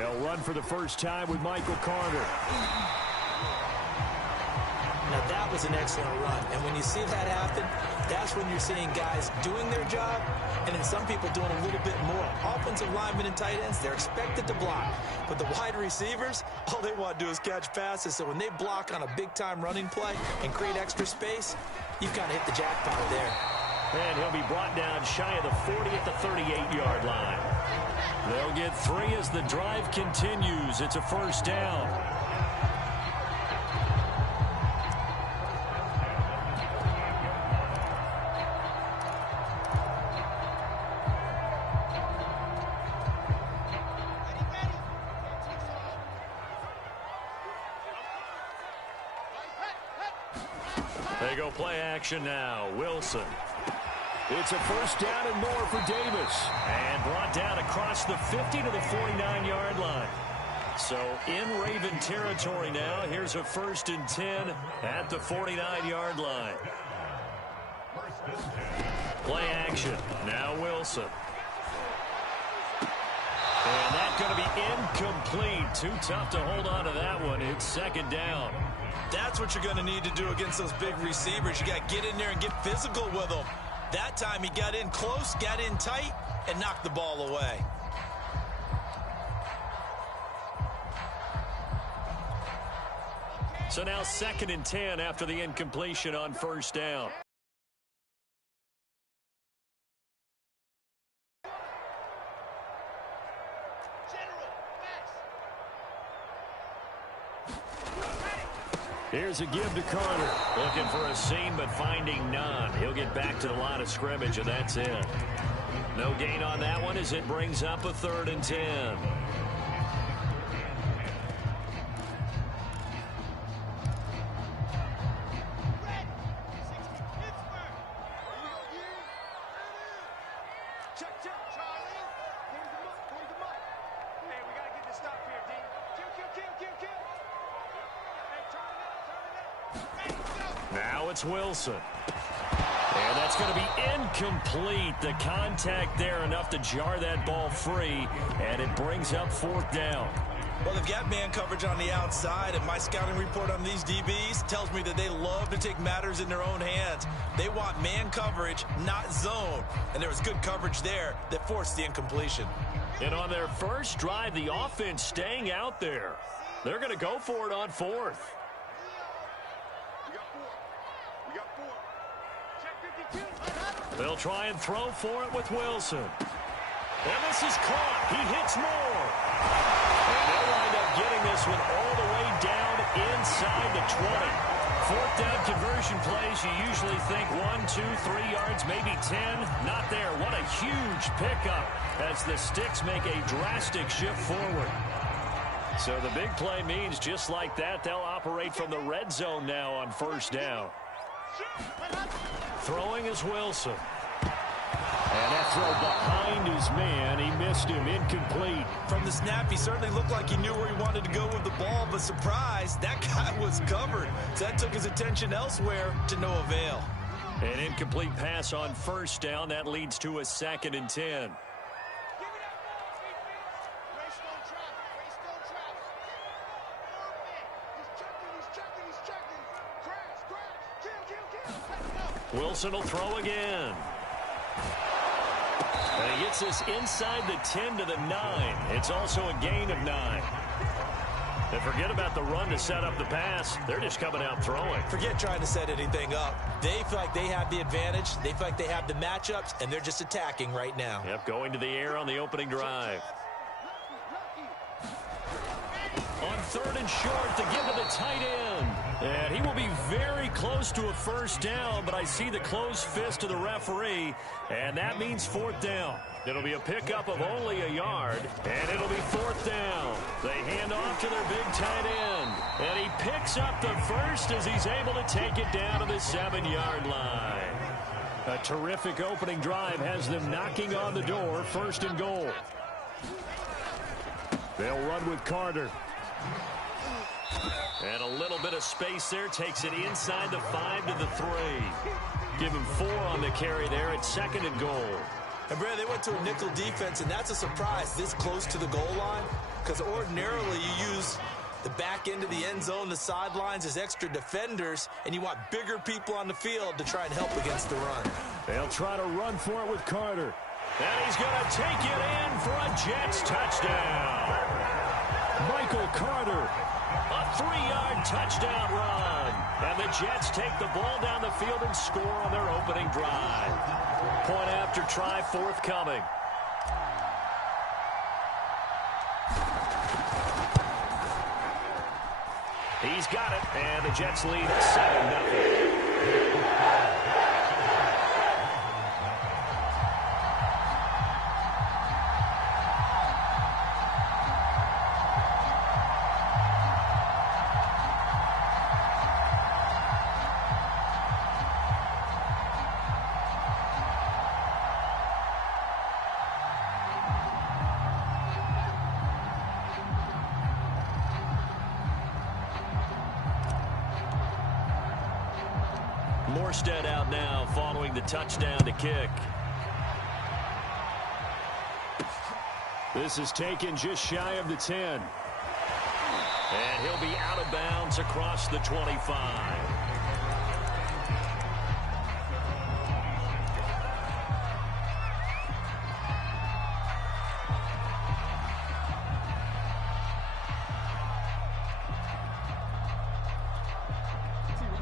They'll run for the first time with Michael Carter. Now, that was an excellent run. And when you see that happen, that's when you're seeing guys doing their job and then some people doing a little bit more. Offensive linemen and tight ends, they're expected to block. But the wide receivers, all they want to do is catch passes. So when they block on a big-time running play and create extra space, you've kind of hit the jackpot there. And he'll be brought down shy of the 40 at the 38-yard line. They'll get 3 as the drive continues. It's a first down. They go play action now. Wilson. It's a first down and more for Davis. And brought down across the 50 to the 49-yard line. So in Raven territory now. Here's a 1st and 10 at the 49-yard line. Play action. Now Wilson. And that's going to be incomplete. Too tough to hold on to that one. It's 2nd down. That's what you're going to need to do against those big receivers. You got to get in there and get physical with them. That time he got in close, got in tight, and knocked the ball away. So now 2nd and 10 after the incompletion on 1st down. Here's a give to Carter. Looking for a seam, but finding none. He'll get back to the line of scrimmage, and that's it. No gain on that one as it brings up a 3rd and 10. Now it's Wilson. And that's going to be incomplete. The contact there enough to jar that ball free, and it brings up 4th down. Well, they've got man coverage on the outside, and my scouting report on these DBs tells me that they love to take matters in their own hands. They want man coverage, not zone. And there was good coverage there that forced the incompletion. And on their first drive, the offense staying out there. They're going to go for it on 4th. They'll try and throw for it with Wilson. And this is caught. He hits more. And they'll wind up getting this one all the way down inside the 20. 4th down conversion plays, you usually think 1, 2, 3 yards, maybe 10. Not there. What a huge pickup as the Sticks make a drastic shift forward. So the big play means just like that, they'll operate from the red zone now on 1st down. Throwing is Wilson. And that throw behind his man. He missed him. Incomplete. From the snap, he certainly looked like he knew where he wanted to go with the ball, but surprise, that guy was covered. So that took his attention elsewhere to no avail. An incomplete pass on 1st down. That leads to a 2nd and 10. Wilson will throw again. And he gets this inside the 10 to the 9. It's also a gain of 9. And forget about the run to set up the pass. They're just coming out throwing. Forget trying to set anything up. They feel like they have the advantage. They feel like they have the matchups, and they're just attacking right now. Yep, going to the air on the opening drive. On 3rd and short, to give to the tight end. And he will be very close to a 1st down, but I see the closed fist of the referee, and that means 4th down. It'll be a pickup of only a yard, and it'll be 4th down. They hand off to their big tight end, and he picks up the first as he's able to take it down to the 7-yard line. A terrific opening drive has them knocking on the door, 1st and goal. They'll run with Carter. And a little bit of space there, takes it inside the 5 to the 3. Give him 4 on the carry there at 2nd and goal. And Brad, they went to a nickel defense, and that's a surprise this close to the goal line. because ordinarily you use the back end of the end zone, the sidelines as extra defenders, and you want bigger people on the field to try and help against the run. They'll try to run for it with Carter. And he's going to take it in for a Jets touchdown. Michael Carter, a 3-yard touchdown run. And the Jets take the ball down the field and score on their opening drive. Point after try forthcoming. He's got it, and the Jets lead 7-0. Morstead out now following the touchdown to kick. This is taken just shy of the 10. And he'll be out of bounds across the 25.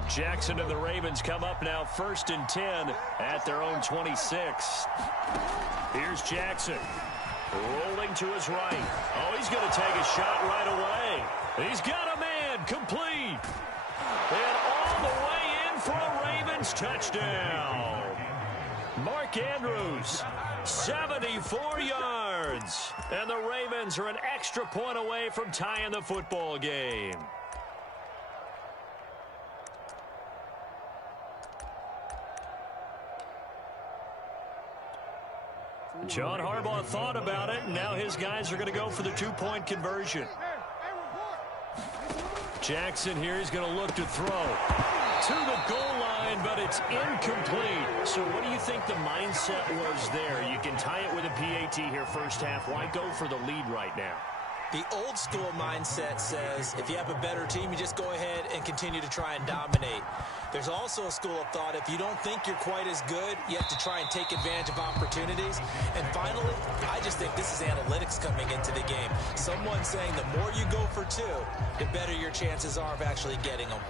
Jackson and the Ravens come up now 1st and 10 at their own 26. Here's Jackson. Rolling to his right. Oh, he's going to take a shot right away. He's got a man. Complete. And all the way in for a Ravens touchdown. Mark Andrews, 74 yards. And the Ravens are an extra point away from tying the football game. John Harbaugh thought about it, and now his guys are going to go for the 2-point conversion. Jackson here is going to look to throw to the goal line, but it's incomplete. So what do you think the mindset was there? You can tie it with a PAT here first half. Why go for the lead right now? The old school mindset says if you have a better team, you just go ahead and continue to try and dominate. There's also a school of thought, if you don't think you're quite as good, you have to try and take advantage of opportunities. And finally, I just think this is analytics coming into the game. Someone saying the more you go for 2, the better your chances are of actually getting them.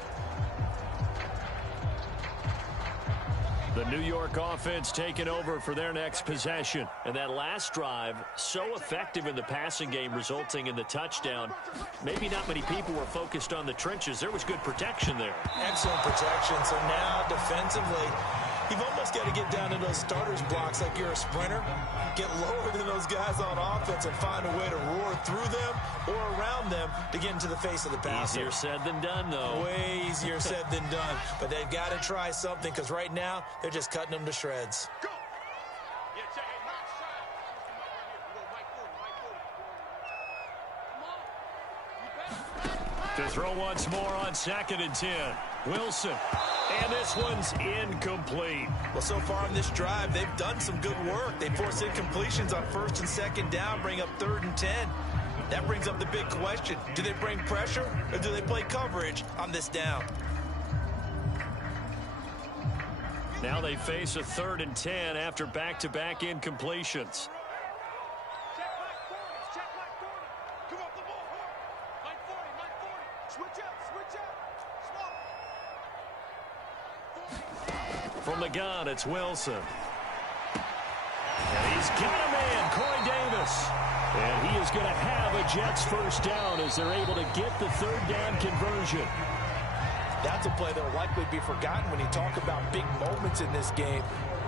The New York offense taking over for their next possession. And that last drive, so effective in the passing game, resulting in the touchdown. Maybe not many people were focused on the trenches. There was good protection there. Excellent protection. So now, defensively, you've almost got to get down to those starters blocks like you're a sprinter. Get lower than those guys on offense and find a way to roar through them or around them to get into the face of the passer. Easier said than done, though. Way easier said than done. But they've got to try something because right now they're just cutting them to shreds. To throw once more on 2nd and 10. Wilson. And this one's incomplete. Well, so far on this drive, they've done some good work. They force incompletions on 1st and 2nd down, bring up 3rd and 10. That brings up the big question. Do they bring pressure or do they play coverage on this down? Now they face a 3rd and 10 after back-to-back incompletions. From the gun, it's Wilson. And he's got a man, Corey Davis. And he is going to have a Jets first down as they're able to get the 3rd down conversion. That's a play that will likely be forgotten when you talk about big moments in this game.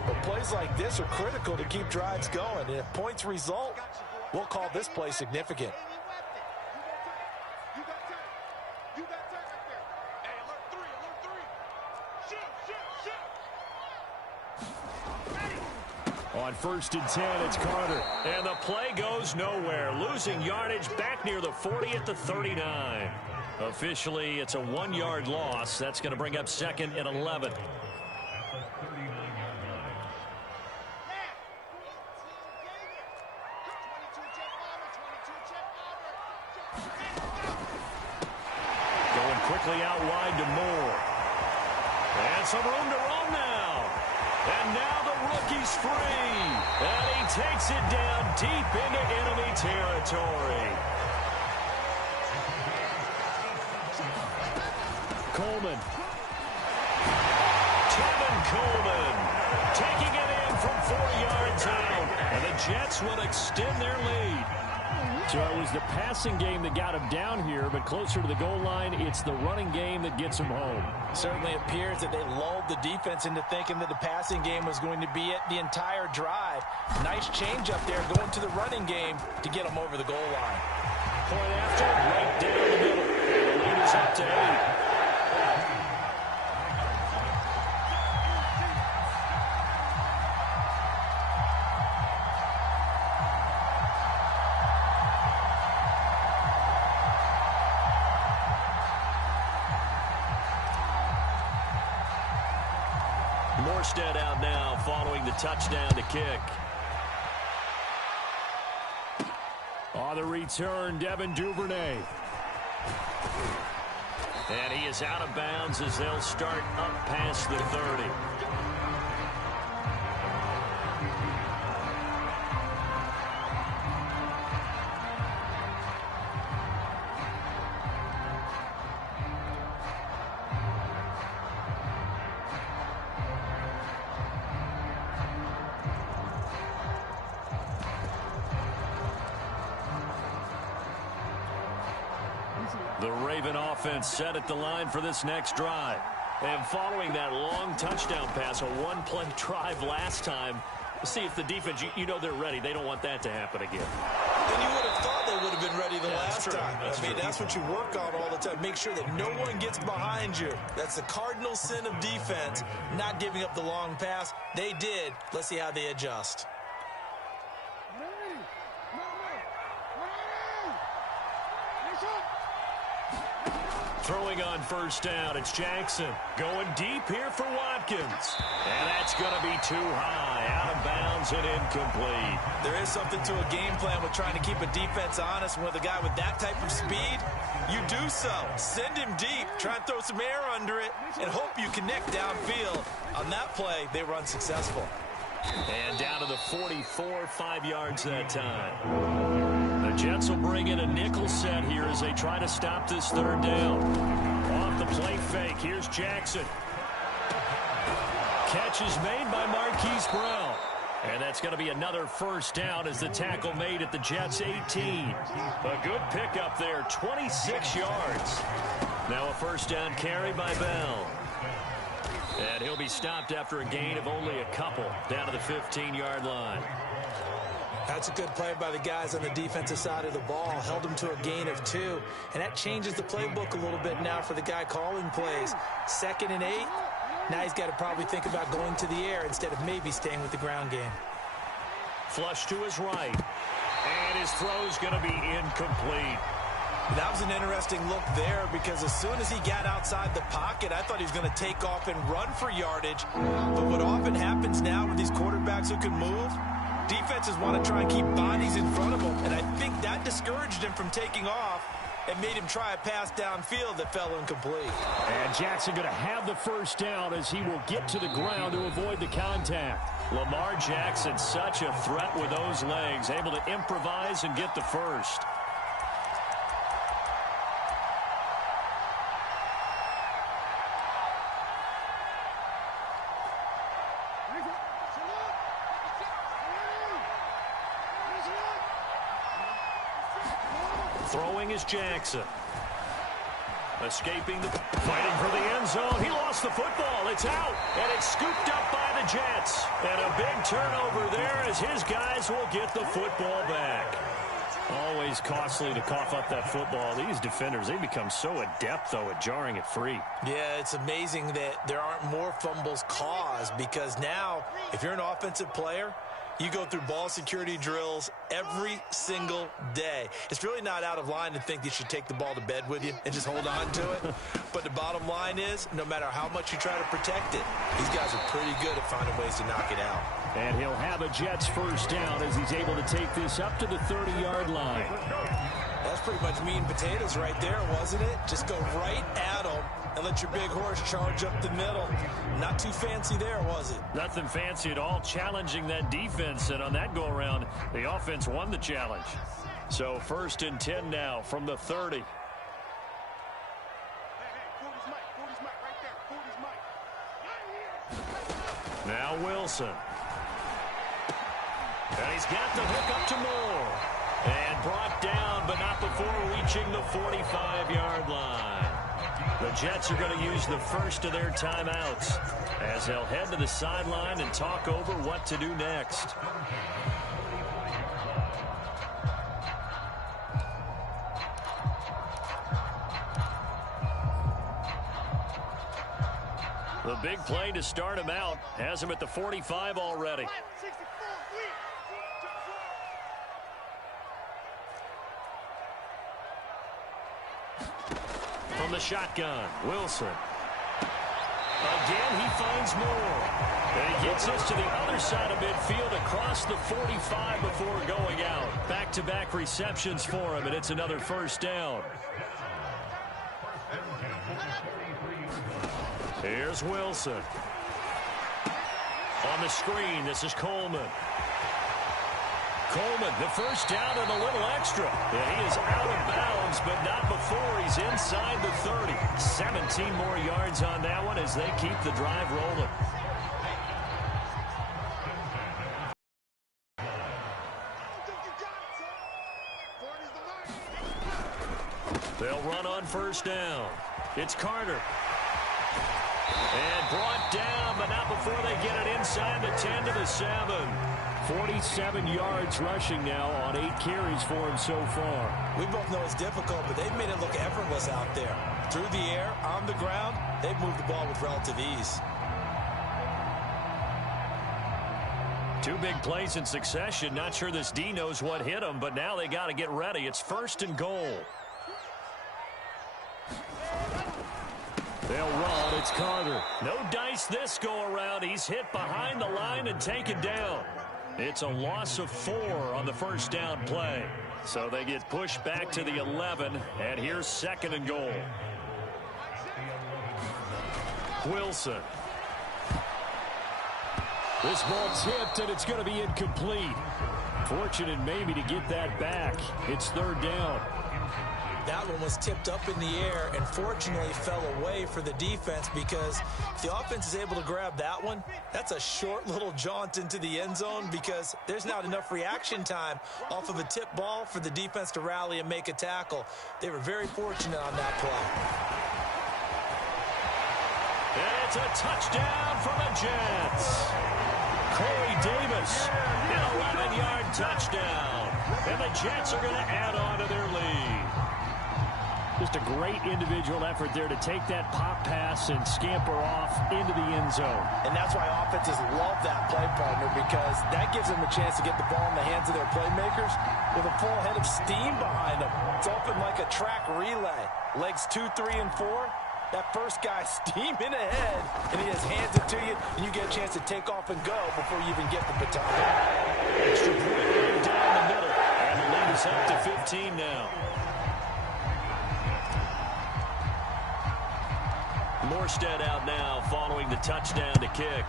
But plays like this are critical to keep drives going. And if points result, we'll call this play significant. On 1st and 10, it's Carter. And the play goes nowhere. Losing yardage back near the 40 at the 39. Officially, it's a 1-yard loss. That's going to bring up 2nd and 11. quickly out wide to Moore. And some room to roam now. And now the rookie's free. And he takes it down deep into enemy territory. Coleman. Tevin Coleman taking it in from 4 yards out. And the Jets will extend their lead. So it was the passing game that got him down here, but closer to the goal line, it's the running game that gets him home. Certainly appears that they lulled the defense into thinking that the passing game was going to be it the entire drive. Nice change up there going to the running game to get them over the goal line. Point after, right down the middle. The lead is up to 8. Morstead out now following the touchdown to kick. On the return, Devin Duvernay. And he is out of bounds as they'll start up past the 30. The Raven offense set at the line for this next drive. And following that long touchdown pass, a one-play drive last time, see if the defense, you know they're ready. They don't want that to happen again. And you would have thought they would have been ready the last time. That's what you work on all the time. Make sure that no one gets behind you. That's the cardinal sin of defense, not giving up the long pass. They did. Let's see how they adjust. Throwing on first down, it's Jackson. Going deep here for Watkins. And that's going to be too high. Out of bounds and incomplete. There is something to a game plan with trying to keep a defense honest. With a guy with that type of speed, you do so. Send him deep. Try and throw some air under it and hope you connect downfield. On that play, they were unsuccessful. And down to the 44, 5 yards that time. The Jets will bring in a nickel set here as they try to stop this third down. Off the play fake, here's Jackson. Catch is made by Marquise Brown. And that's going to be another first down as the tackle made at the Jets' 18. A good pickup there, 26 yards. Now a first down carry by Bell. And he'll be stopped after a gain of only a couple, down to the 15-yard line. That's a good play by the guys on the defensive side of the ball. Held them to a gain of 2. And that changes the playbook a little bit now for the guy calling plays. 2nd and 8. Now he's got to probably think about going to the air instead of maybe staying with the ground game. Flush to his right. And his throw's going to be incomplete. That was an interesting look there because as soon as he got outside the pocket, I thought he was going to take off and run for yardage. But what often happens now with these quarterbacks who can move, defenses want to try and keep bodies in front of them. And I think that discouraged him from taking off and made him try a pass downfield that fell incomplete. And Jackson going to have the first down as he will get to the ground to avoid the contact. Lamar Jackson, such a threat with those legs, able to improvise and get the first. Throwing is Jackson. Escaping, fighting for the end zone. He lost the football. It's out, and it's scooped up by the Jets. And a big turnover there as his guys will get the football back. Always costly to cough up that football. These defenders, they become so adept, though, at jarring it free. Yeah, it's amazing that there aren't more fumbles caused because now, if you're an offensive player, you go through ball security drills every single day. It's really not out of line to think you should take the ball to bed with you and just hold on to it. But the bottom line is, no matter how much you try to protect it, these guys are pretty good at finding ways to knock it out. And he'll have a Jets first down as he's able to take this up to the 30-yard line. That's pretty much meat and potatoes right there, wasn't it? Just go right at them and let your big horse charge up the middle. Not too fancy there, was it? Nothing fancy at all, challenging that defense, and on that go-around, the offense won the challenge. So 1st and 10 now from the 30. Now Wilson. And he's got the hook up to Moore. And brought down, but not before reaching the 45-yard line. The Jets are going to use the first of their timeouts as they'll head to the sideline and talk over what to do next. The big play to start him out has him at the 45 already. From the shotgun, Wilson. Again, he finds Moore. And he gets us to the other side of midfield across the 45 before going out. Back-to-back receptions for him, and it's another first down. Here's Wilson. On the screen, this is Coleman. Coleman, the first down and a little extra. And he is out of bounds, but not before he's inside the 30. 17 more yards on that one as they keep the drive rolling. They'll run on first down. It's Carter. And brought down, but not before they get it inside the 10 to the 7. 47 yards rushing now on 8 carries for him so far. We both know it's difficult, but they've made it look effortless out there. Through the air, on the ground, they've moved the ball with relative ease. 2 big plays in succession. Not sure this D knows what hit him, but now they got to get ready. It's 1st and goal. They'll run. It's Carter. No dice this go-around. He's hit behind the line and taken down. It's a loss of 4 on the first down play. So they get pushed back to the 11, and here's 2nd and goal. Wilson. This ball tipped, and it's going to be incomplete. Fortunate maybe to get that back. It's 3rd down. That one was tipped up in the air and fortunately fell away for the defense, because if the offense is able to grab that one, that's a short little jaunt into the end zone, because there's not enough reaction time off of a tip ball for the defense to rally and make a tackle. They were very fortunate on that play. And it's a touchdown for the Jets. Corey Davis, an 11-yard touchdown. And the Jets are going to add on to their lead. Just a great individual effort there to take that pop pass and scamper off into the end zone. And that's why offenses love that play, partner, because that gives them a chance to get the ball in the hands of their playmakers with a full head of steam behind them. It's open like a track relay. Legs 2, 3, and 4. That first guy steaming ahead, and he just hands it to you, and you get a chance to take off and go before you even get the baton. Extra point right down the middle, and the lead is up to 15 now. Morstead out now following the touchdown to kick.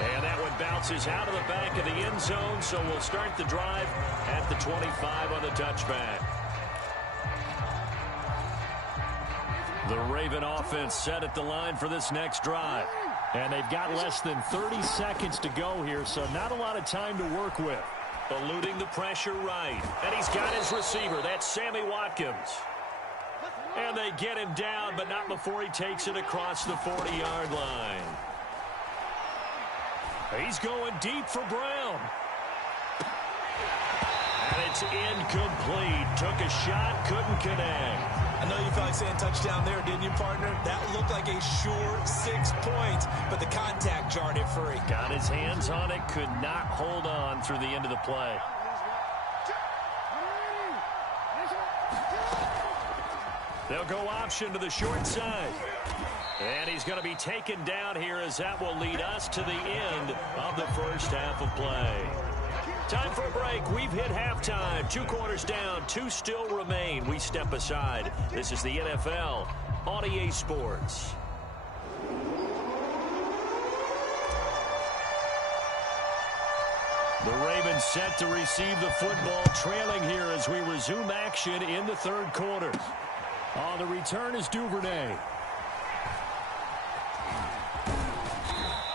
And that one bounces out of the back of the end zone, so we'll start the drive at the 25 on the touchback. The Raven offense set at the line for this next drive. And they've got less than 30 seconds to go here, so not a lot of time to work with. Eluding the pressure right. And he's got his receiver. That's Sammy Watkins. And they get him down, but not before he takes it across the 40-yard line. He's going deep for Brown. And it's incomplete. Took a shot, couldn't connect. I know you felt like saying touchdown there, didn't you, partner? That looked like a sure 6 points, but the contact jarred it free. Got his hands on it, could not hold on through the end of the play. They'll go option to the short side. And he's going to be taken down here, as that will lead us to the end of the first half of play. Time for a break. We've hit halftime. 2 quarters down, 2 still remain. We step aside. This is the NFL on EA Sports. The Ravens set to receive the football, trailing here as we resume action in the third quarter. On the return is Duvernay.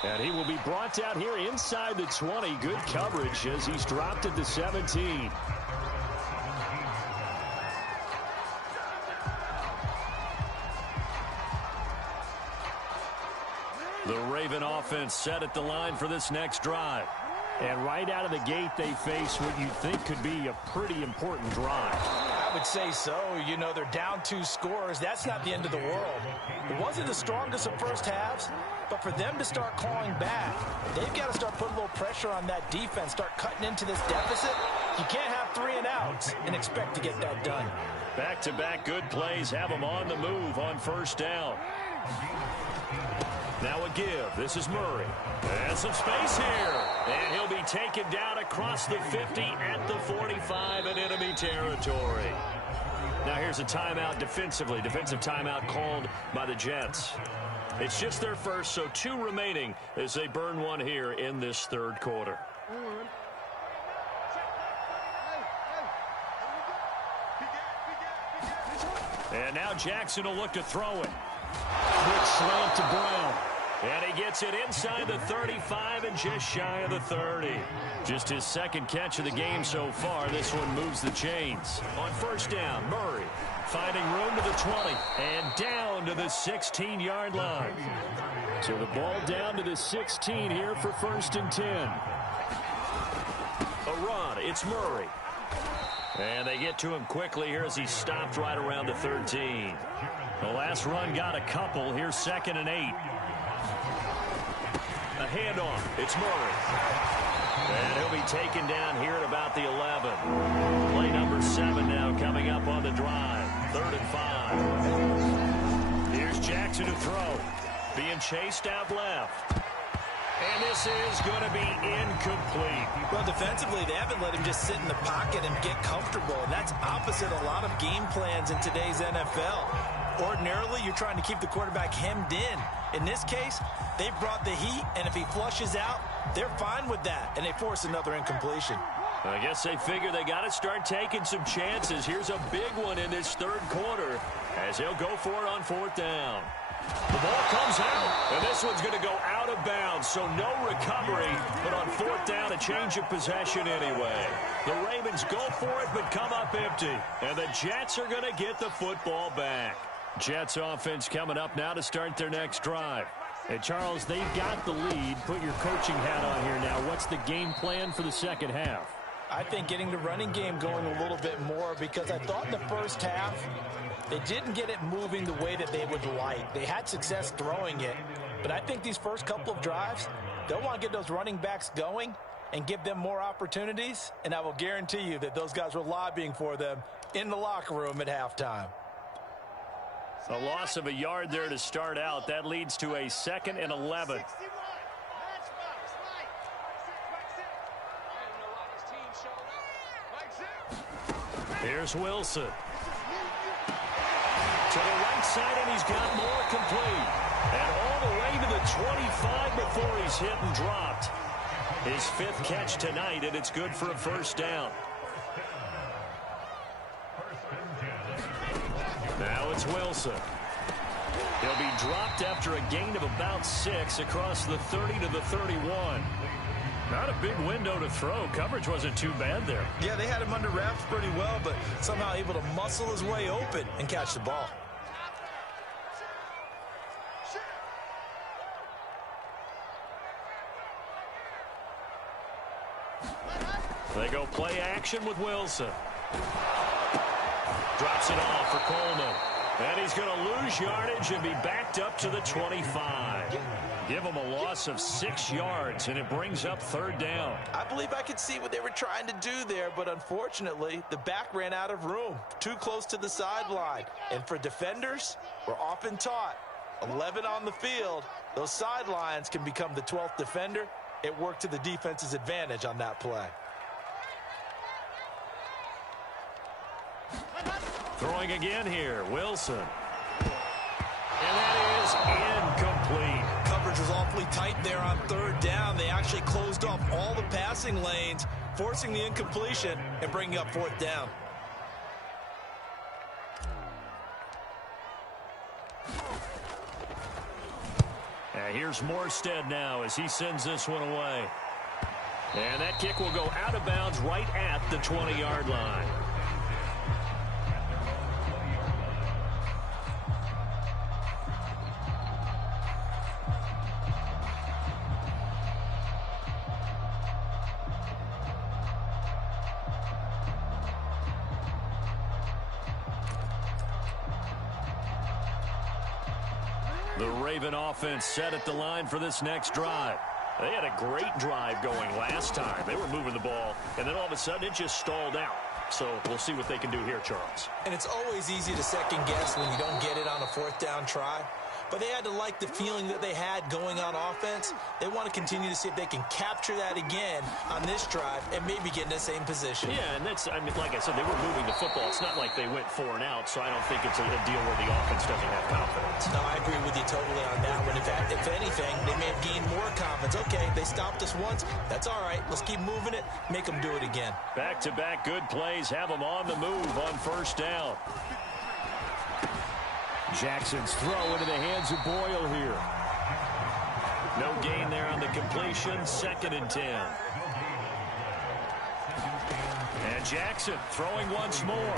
And he will be brought down here inside the 20. Good coverage as he's dropped at the 17. The Raven offense set at the line for this next drive. And right out of the gate, they face what you think could be a pretty important drive. I would say so. You know, they're down 2 scores. That's not the end of the world. It wasn't the strongest of first halves, but for them to start clawing back, they've got to start putting a little pressure on that defense, start cutting into this deficit. You can't have 3 and outs and expect to get that done. Back-to-back good plays have them on the move on first down. Now a give. This is Murray. And some space here. And he'll be taken down across the 50 at the 45 in enemy territory. Now here's a timeout defensively. Defensive timeout called by the Jets. It's just their first, so 2 remaining as they burn one here in this third quarter. And now Jackson will look to throw it. Quick slant to Brown. And he gets it inside the 35 and just shy of the 30. Just his second catch of the game so far. This one moves the chains. On first down, Murray finding room to the 20 and down to the 16-yard line. So the ball down to the 16 here for 1st and 10. A run. It's Murray. And they get to him quickly here as he stopped right around the 13. The last run got a couple. Here's 2nd and 8. A handoff. It's Murray. And he'll be taken down here at about the 11. Play number 7 now coming up on the drive. 3rd and 5. Here's Jackson to throw. Being chased out left. And this is going to be incomplete. Well, defensively, they haven't let him just sit in the pocket and get comfortable. And that's opposite a lot of game plans in today's NFL. Ordinarily, you're trying to keep the quarterback hemmed in. In this case, they brought the heat, and if he flushes out, they're fine with that, and they force another incompletion. I guess they figure they got to start taking some chances. Here's a big one in this third quarter as he'll go for it on 4th down. The ball comes out, and this one's going to go out of bounds, so no recovery, but on 4th down, a change of possession anyway. The Ravens go for it, but come up empty, and the Jets are going to get the football back. Jets offense coming up now to start their next drive. And Charles, they've got the lead. Put your coaching hat on here now. What's the game plan for the second half? I think getting the running game going a little bit more, because I thought in the first half they didn't get it moving the way that they would like. They had success throwing it, but I think these first couple of drives, they'll want to get those running backs going and give them more opportunities, and I will guarantee you that those guys were lobbying for them in the locker room at halftime. A loss of a yard there to start out. That leads to a 2nd and 11. Here's Wilson. To the right side, and he's got more complete. And all the way to the 25 before he's hit and dropped. His 5th catch tonight, and it's good for a 1st down. Now it's Wilson. He'll be dropped after a gain of about 6 across the 30 to the 31. Not a big window to throw. Coverage wasn't too bad there. Yeah, they had him under wraps pretty well, but somehow able to muscle his way open and catch the ball. They go play action with Wilson. Drops it off for Coleman. And he's going to lose yardage and be backed up to the 25. Give him a loss of 6 yards, and it brings up 3rd down. I believe I could see what they were trying to do there, but unfortunately, the back ran out of room, too close to the sideline. And for defenders, we're often taught, 11 on the field, those sidelines can become the 12th defender. It worked to the defense's advantage on that play. Throwing again here, Wilson. And that is incomplete. Coverage was awfully tight there on third down. They actually closed off all the passing lanes, forcing the incompletion and bringing up fourth down. And here's Morstead now as he sends this one away. And that kick will go out of bounds right at the 20-yard line. The Raven offense set at the line for this next drive. They had a great drive going last time. They were moving the ball, and then all of a sudden it just stalled out. So we'll see what they can do here, Charles. And it's always easy to second guess when you don't get it on a fourth down try. But they had to like the feeling that they had going on offense. They want to continue to see if they can capture that again on this drive and maybe get in the same position. Yeah, and that's, I mean, like I said, they were moving the football. It's not like they went 4 and out, so I don't think it's a deal where the offense doesn't have confidence. No, I agree with you totally on that one. In fact, if anything, they may have gained more confidence. Okay, they stopped us once. That's all right. Let's keep moving it, make them do it again. Back-to-back good plays have them on the move on first down. Jackson's throw into the hands of Boyle here. No gain there on the completion. 2nd and 10. And Jackson throwing once more.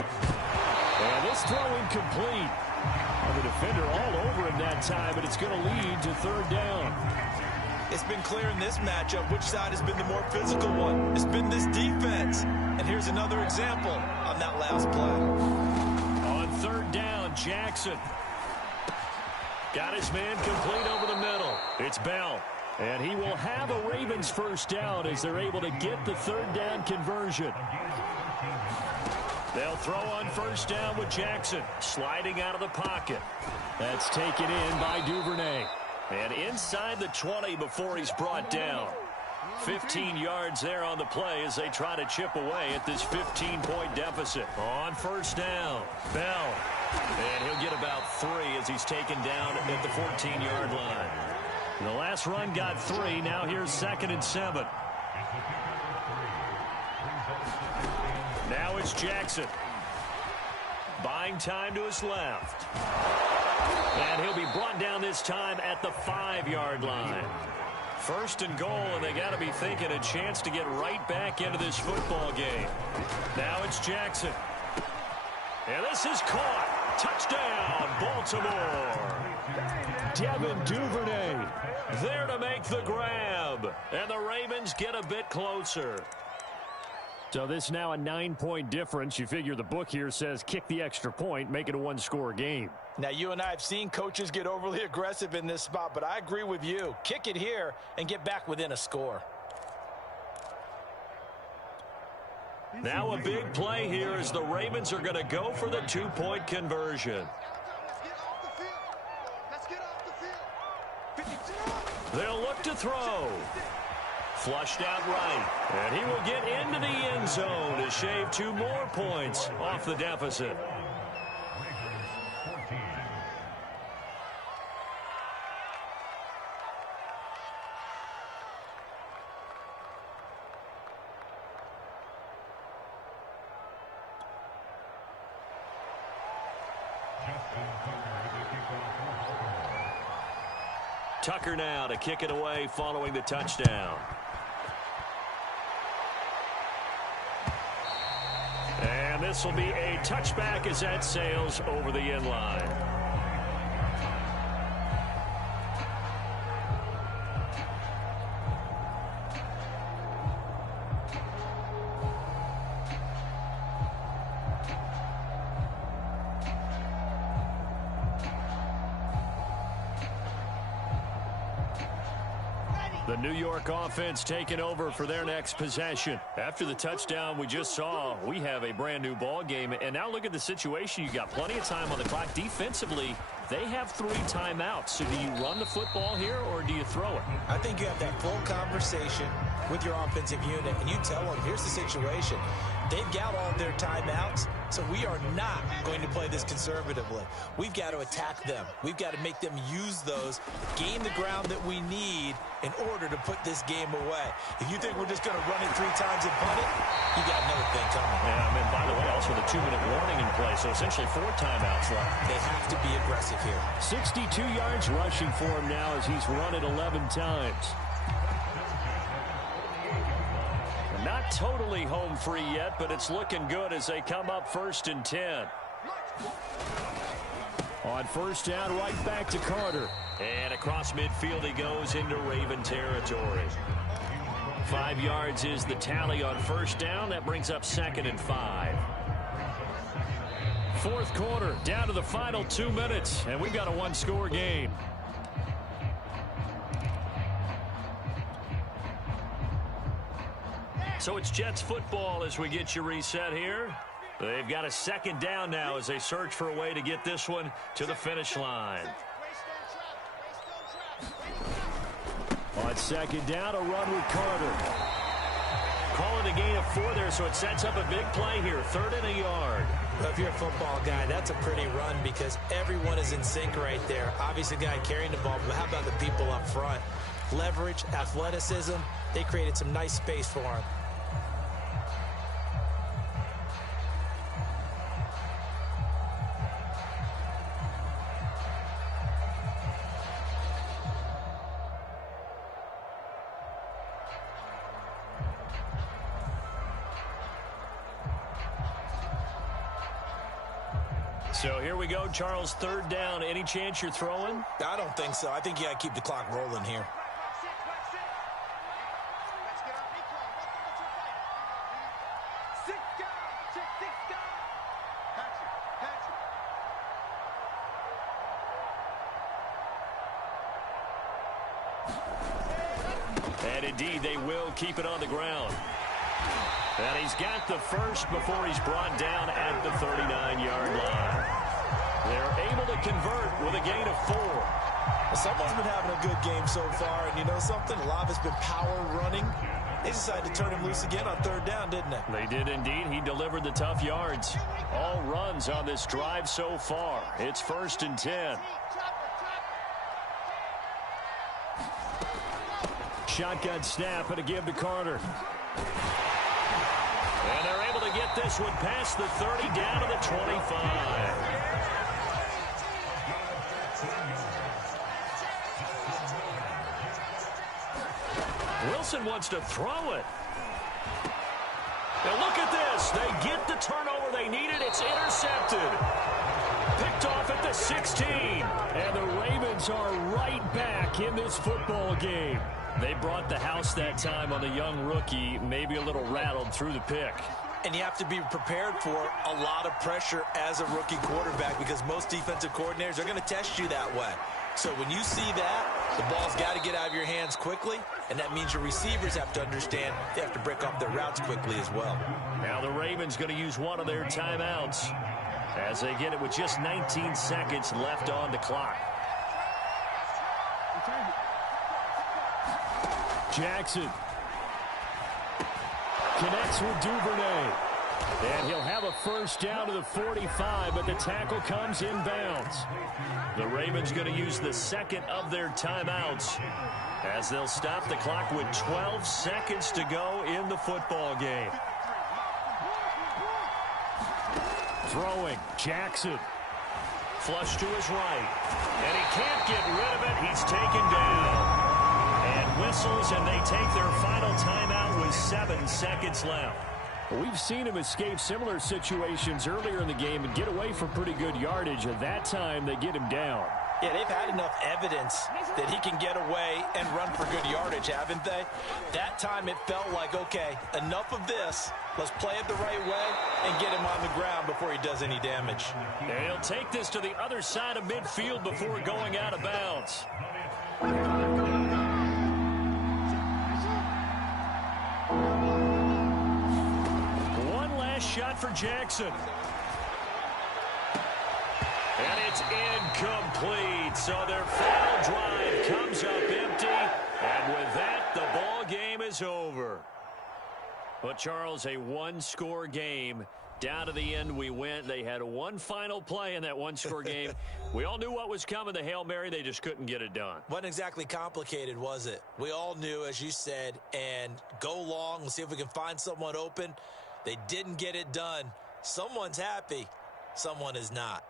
And this throw incomplete. The defender all over him that time, but it's going to lead to 3rd down. It's been clear in this matchup which side has been the more physical one. It's been this defense. And here's another example on that last play. On 3rd down, Jackson got his man complete over the middle. It's Bell. And he will have a Ravens first down as they're able to get the 3rd down conversion. They'll throw on first down with Jackson sliding out of the pocket. That's taken in by Duvernay. And inside the 20 before he's brought down. 15 yards there on the play as they try to chip away at this 15-point deficit. On first down, Bell. And he'll get about 3 as he's taken down at the 14-yard line. The last run got 3. Now here's 2nd and 7. Now it's Jackson. Buying time to his left. And he'll be brought down this time at the 5-yard line. 1st and goal, and they got to be thinking a chance to get right back into this football game. Now it's Jackson. And this is caught. Touchdown, Baltimore. Devin Duvernay there to make the grab. And the Ravens get a bit closer. So this now a 9-point difference. You figure the book here says kick the extra point, make it a 1-score game. Now, you and I have seen coaches get overly aggressive in this spot, but I agree with you. Kick it here and get back within a score. Now a big play here as the Ravens are going to go for the 2-point conversion. They'll look to throw. Flushed out right. And he will get into the end zone to shave 2 more points off the deficit. Tucker now to kick it away following the touchdown. And this will be a touchback as that sails over the end line. The New York offense taking over for their next possession. After the touchdown we just saw, we have a brand new ball game. And now look at the situation. You got plenty of time on the clock. Defensively, they have 3 timeouts. So do you run the football here or do you throw it? I think you have that full conversation with your offensive unit, and you tell them, here's the situation. They've got all their timeouts. So we are not going to play this conservatively. We've got to attack them. We've got to make them use those, gain the ground that we need in order to put this game away. If you think we're just going to run it 3 times and punt it, you got another thing coming. Yeah, I mean, by the way, also the 2-minute warning in play, so essentially 4 timeouts left. They have to be aggressive here. 62 yards rushing for him now as he's run it 11 times. Not totally home free yet, but it's looking good as they come up 1st and 10. On 1st down, right back to Carter. And across midfield he goes into Raven territory. 5 yards is the tally on 1st down. That brings up 2nd and 5. 4th quarter, down to the final 2 minutes, and we've got a 1-score game. So it's Jets football as we get you reset here. They've got a 2nd down now as they search for a way to get this one to the finish line. On 2nd down, a run with Carter. Calling a gain of 4 there, so it sets up a big play here. 3rd and a yard. Well, if you're a football guy, that's a pretty run because everyone is in sync right there. Obviously, the guy carrying the ball, but how about the people up front? Leverage, athleticism, they created some nice space for him. So here we go, Charles, 3rd down. Any chance you're throwing? I don't think so. I think you got to keep the clock rolling here. And indeed, they will keep it on the ground. And he's got the first before he's brought down at the 39-yard line. They're able to convert with a gain of 4. Well, someone's been having a good game so far, and you know something? A lot of it's been power running. They decided to turn him loose again on 3rd down, didn't they? They did indeed. He delivered the tough yards. All runs on this drive so far. It's 1st and 10. Shotgun snap and a give to Carter. And they're able to get this one past the 30 down to the 25. Wilson wants to throw it. Now look at this. They get the turnover they needed. It's intercepted. Picked off at the 16. And the Ravens are right back in this football game. They brought the house that time on the young rookie, maybe a little rattled through the pick. And you have to be prepared for a lot of pressure as a rookie quarterback because most defensive coordinators are going to test you that way. So when you see that, the ball's got to get out of your hands quickly, and that means your receivers have to understand they have to break off their routes quickly as well. Now the Ravens going to use one of their timeouts as they get it with just 19 seconds left on the clock. Jackson connects with Duvernay. And he'll have a 1st down to the 45, but the tackle comes inbounds. The Ravens going to use the 2nd of their timeouts as they'll stop the clock with 12 seconds to go in the football game. Throwing, Jackson. Flush to his right. And he can't get rid of it. He's taken down. And whistles, and they take their final timeout with 7 seconds left. We've seen him escape similar situations earlier in the game and get away from pretty good yardage. At that time, they get him down. Yeah, they've had enough evidence that he can get away and run for good yardage, haven't they? That time it felt like, okay, enough of this. Let's play it the right way and get him on the ground before he does any damage. And he'll take this to the other side of midfield before going out of bounds. Shot for Jackson. And it's incomplete. So their final drive comes up empty. And with that, the ball game is over. But, Charles, a 1-score game Down to the end we went. They had one final play in that one-score game. We all knew what was coming, the Hail Mary. They just couldn't get it done. Wasn't exactly complicated, was it? We all knew, as you said, and go long and see if we can find someone open. They didn't get it done. Someone's happy. Someone is not.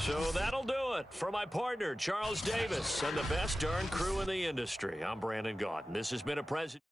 So that'll do it. For my partner, Charles Davis, and the best darn crew in the industry, I'm Brandon Gaudin. This has been a president.